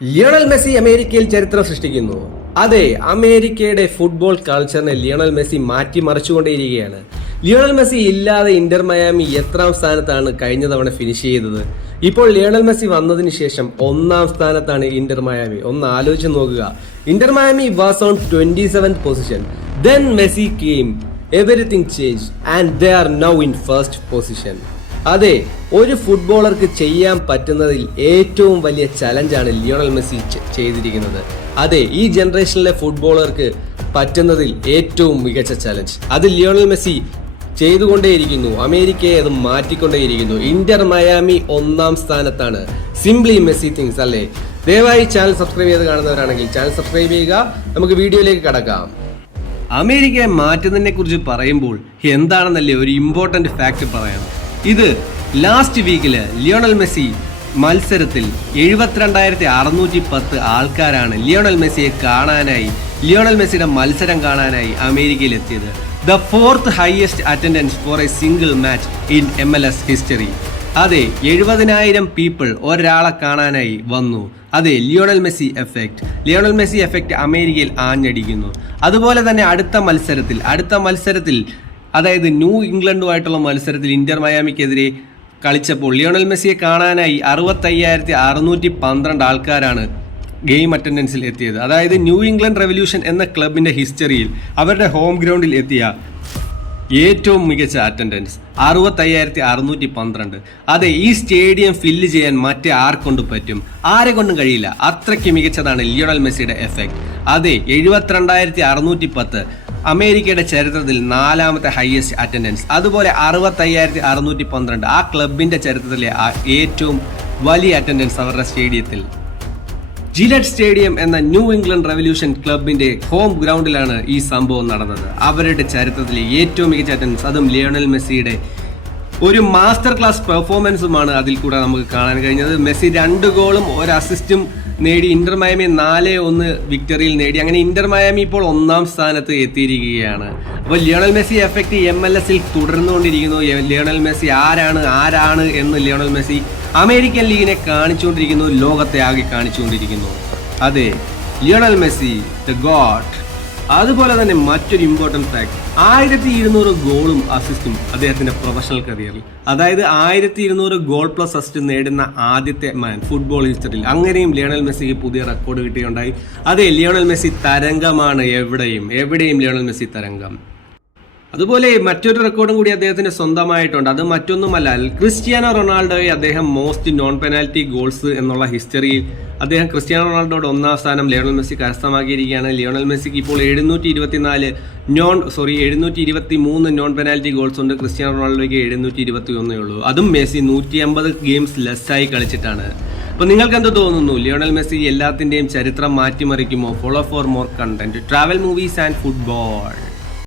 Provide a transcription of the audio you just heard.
Lionel Messi അമേരിക്കയിൽ ചരിത്രം സൃഷ്ടിക്കുന്നു. അതെ, അമേരിക്കയുടെ ഫുട്ബോൾ കൾച്ചറിനെ ലിയോണൽ മെസ്സി മാറ്റിമറിച്ചുകൊണ്ടേയിരിക്കുകയാണ്. ലിയോണൽ മെസ്സി ഇല്ലാതെ ഇന്റർ മയാമി എത്രാം സ്ഥാനത്താണ് കഴിഞ്ഞ തവണ ഫിനിഷ് ചെയ്തത്? ഇപ്പോൾ ലിയോണൽ മെസ്സി വന്നതിന് ശേഷം 1-ാം സ്ഥാനത്താണ് ഇന്റർ മയാമി. ഒന്ന് ആലോചിച്ച് നോക്കുക. Inter Miami was on 27th position. Then Messi came, everything change and they are now in first position. അതെ, ഒരു ഫുട്ബോളർക്ക് ചെയ്യാൻ പറ്റുന്നതിൽ ഏറ്റവും വലിയ ചലഞ്ചാണ് ലിയോണൽ മെസ്സി ചെയ്തിരിക്കുന്നത്. അതെ, ഈ ജനറേഷനിലെ ഫുട്ബോളർക്ക് പറ്റുന്നതിൽ ഏറ്റവും മികച്ച ചലഞ്ച് അത് ലിയോണൽ മെസ്സി ചെയ്തുകൊണ്ടേയിരിക്കുന്നു. അമേരിക്കയെ അത് മാറ്റിക്കൊണ്ടേയിരിക്കുന്നു. ഇന്റർ മയാമി 1-ാം സ്ഥാനത്താണ്. സിംപ്ലി മെസ്സി തിങ്സ് അല്ലേ? ദയവായി ചാനൽ സബ്സ്ക്രൈബ് ചെയ്ത് കാണുന്നവരാണെങ്കിൽ ചാനൽ സബ്സ്ക്രൈബ് ചെയ്യുക. നമുക്ക് വീഡിയോയിലേക്ക് കടക്കാം. അമേരിക്കയെ മാറ്റുന്നതിനെ കുറിച്ച് പറയുമ്പോൾ എന്താണെന്നല്ലേ ഒരു ഇമ്പോർട്ടന്റ് ഫാക്ട് പറയാം. ഇത് ലാസ്റ്റ് വീക്കില് ലിയോണൽ മെസ്സി മത്സരത്തിൽ 72,610 ആൾക്കാരാണ് ലിയോണൽ മെസ്സിയെ കാണാനായി, ലിയോണൽ മെസ്സിയുടെ മത്സരം കാണാനായി അമേരിക്കയിൽ എത്തിയത്. The 4th highest attendance for a single match in MLS history. അതെ, 70,000 പീപ്പിൾ ഒരാളെ കാണാനായി വന്നു. അതെ, ലിയോണൽ മെസ്സി എഫക്റ്റ് അമേരിക്കയിൽ ആഞ്ഞടിക്കുന്നു. അതുപോലെ തന്നെ അടുത്ത മത്സരത്തിൽ അതായത് ന്യൂ ഇംഗ്ലണ്ടുമായിട്ടുള്ള മത്സരത്തിൽ ഇന്റർ മയാമിക്കെതിരെ കളിച്ചപ്പോൾ ലിയോണൽ മെസ്സിയെ കാണാനായി 65,612 ആൾക്കാരാണ് ഗെയിം അറ്റൻഡൻസിൽ എത്തിയത്. അതായത് ന്യൂ ഇംഗ്ലണ്ട് റെവല്യൂഷൻ എന്ന ക്ലബിന്റെ ഹിസ്റ്ററിയിൽ അവരുടെ ഹോം ഗ്രൗണ്ടിൽ എത്തിയ ഏറ്റവും മികച്ച അറ്റൻഡൻസ് 65,612. അതെ, ഈ സ്റ്റേഡിയം ഫില്ല് ചെയ്യാൻ മറ്റേ ആർക്കൊണ്ട് പറ്റും? ആരെ കൊണ്ടും കഴിയില്ല. അത്രയ്ക്ക് മികച്ചതാണ് ലിയോണൽ മെസ്സിയുടെ എഫക്റ്റ്. അതെ, 72,610 അമേരിക്കയുടെ ചരിത്രത്തിൽ 4ാമത്തെ ഹയസ്റ്റ് അറ്റൻഡൻസ്. അതുപോലെ 65,612 ആ ക്ലബിന്റെ ചരിത്രത്തിലെ ഏറ്റവും വലിയ അറ്റൻഡൻസ് അവരുടെ സ്റ്റേഡിയത്തിൽ. ജിലറ്റ് സ്റ്റേഡിയം എന്ന ന്യൂ ഇംഗ്ലണ്ട് റെവല്യൂഷൻ ക്ലബിന്റെ ഹോം ഗ്രൗണ്ടിലാണ് ഈ സംഭവം നടന്നത്. അവരുടെ ചരിത്രത്തിലെ ഏറ്റവും മികച്ച അറ്റൻഡൻസ്, അതും ലിയോണൽ മെസ്സിയുടെ ഒരു മാസ്റ്റർ ക്ലാസ് പെർഫോമൻസുമാണ് അതിൽ കൂടെ നമുക്ക് കാണാൻ കഴിഞ്ഞത്. മെസ്സി 2 ഗോളും 1 അസിസ്റ്റും നേടി ഇന്റർ മയാമി 4-1 വിക്ടറിയിൽ നേടി. അങ്ങനെ ഇന്റർ മയാമി ഇപ്പോൾ 1-ാം സ്ഥാനത്ത് എത്തിയിരിക്കുകയാണ്. അപ്പോൾ ലിയോണൽ മെസ്സി എഫക്റ്റ് MLS-ൽ തുടർന്നുകൊണ്ടിരിക്കുന്നു. ലിയോണൽ മെസ്സി ആരാണ് എന്ന് ലിയോണൽ മെസ്സി അമേരിക്കൻ ലീഗിനെ കാണിച്ചുകൊണ്ടിരിക്കുന്നു, ലോകത്തെ ആകെ കാണിച്ചുകൊണ്ടിരിക്കുന്നു. അതെ, ലിയോണൽ മെസ്സി ദ ഗോഡ്. അതുപോലെ തന്നെ മറ്റൊരു ഇമ്പോർട്ടൻറ്റ് ഫാക്ട്, 1200 ഗോളും അസിസ്റ്റും അദ്ദേഹത്തിന്റെ പ്രൊഫഷണൽ കരിയറിൽ. അതായത് 1200 ഗോൾ പ്ലസ് അസിസ്റ്റ് നേടുന്ന ആദ്യത്തെ മാൻ ഫുട്ബോൾ ഹിസ്റ്ററിയിൽ. അങ്ങനെയും ലിയോണൽ മെസ്സിക്ക് പുതിയ റെക്കോർഡ് കിട്ടുകയുണ്ടായി. അതെ, ലിയോണൽ മെസ്സി തരംഗമാണ്. എവിടെയും ലിയോണൽ മെസ്സി തരംഗം. അതുപോലെ മറ്റൊരു റെക്കോർഡും കൂടി അദ്ദേഹത്തിന് സ്വന്തമായിട്ടുണ്ട്. അത് മറ്റൊന്നുമല്ല, ക്രിസ്ത്യാനോ റൊണാൾഡോയെ അദ്ദേഹം മോസ്റ്റ് നോൺ പെനാൽറ്റി ഗോൾസ് എന്നുള്ള ഹിസ്റ്ററിയിൽ അദ്ദേഹം ക്രിസ്ത്യാനോ റൊണാൾഡോയുടെ 1-ാം സ്ഥാനം ലിയോണൽ മെസ്സി കരസ്ഥമാക്കിയിരിക്കുകയാണ്. ലിയോണൽ മെസ്സിക്ക് ഇപ്പോൾ 723 നോൺ പെനാൽറ്റി ഗോൾസ് ഉണ്ട്. ക്രിസ്ത്യാനോ റൊണാൾഡോയ്ക്ക് 721 ഉള്ളൂ. അതും മെസ്സി 150 ഗെയിംസ് ലെസ്സായി കളിച്ചിട്ടാണ്. അപ്പോൾ നിങ്ങൾക്ക് എന്ത് തോന്നുന്നു? ലിയോണൽ മെസ്സി എല്ലാത്തിന്റെയും ചരിത്രം മാറ്റിമറിക്കുമോ? Follow for more content, travel, movies and football.